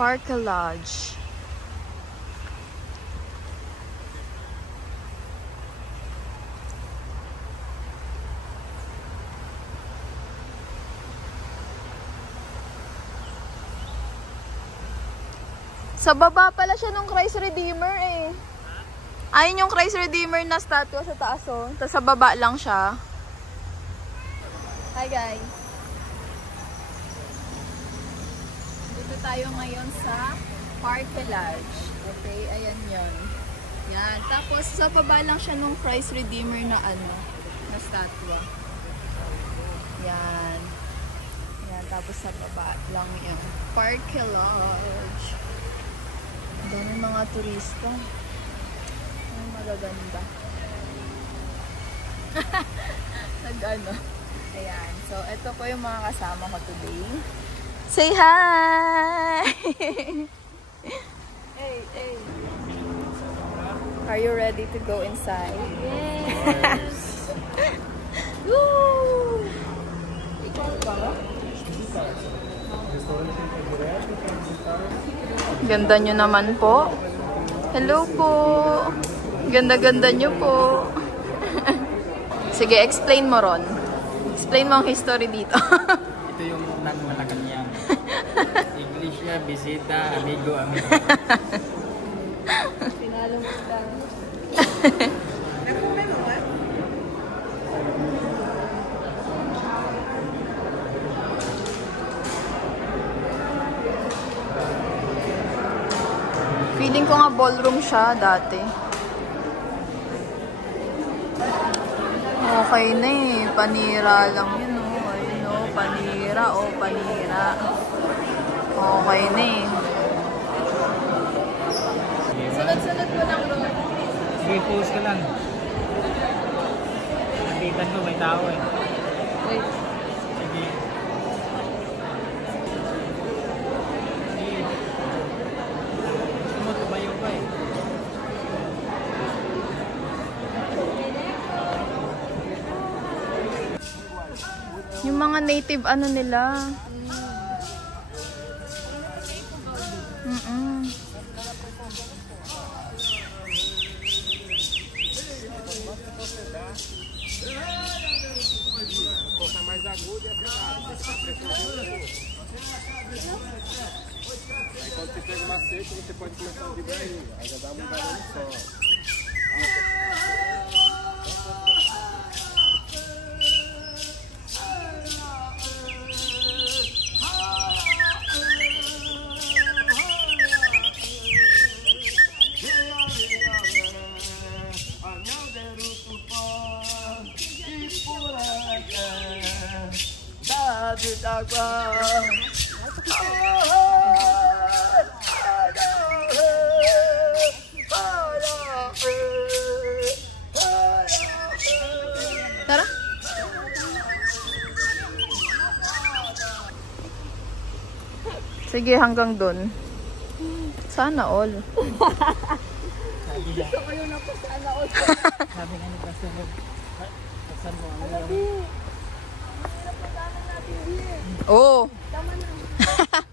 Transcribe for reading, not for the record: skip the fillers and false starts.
Parque Lodge. Sa baba pala siya nung Christ Redeemer eh. Ayun yung Christ Redeemer na statue sa taas oh. Tapos sa baba lang siya. Hi guys. Dito tayo ngayon sa Parque Lodge. Okay, ayan yun. Yan. Tapos sa baba lang siya nung Christ Redeemer na ano, na statue. Yan. Yan. Tapos sa baba lang yung Parque Lodge. Dami mga turista. Ang magaganda. Nag-ano. Ayan. So, ito po yung mga kasama ko today. Say hi! Hey, hey. Are you ready to go inside? Yes! Woo! Ikaw ba? Ganda nyo naman po. Hello po. Ganda-ganda nyo po. Sige, explain mo Ron. Explain mo ang history dito. Ito yung Malacanang. English niya, bisita, amigo, amigo. Pinalong kita. Feeling ko nga ballroom siya dati. Okay na eh. Panira lang yun oh. Ayun oh. Panira oh. Panira. Okay na eh. Sunod-sunod mo lang bro. Sige, post ka lang. Nakitan ko, may tao eh. Wait. Sige. Tumayo pa eh. Yung mga native ano nila. Mais agudo e apertado. Aí quando você pega o macete, você pode começar a vibrar ele. Aí já dá uma mudada no som. Tara. Sige, hanggang dun. Sana all. Gusto ko yun ako sana all. Sabi nga ni Pastor, saan mo ang Oh. Tama na.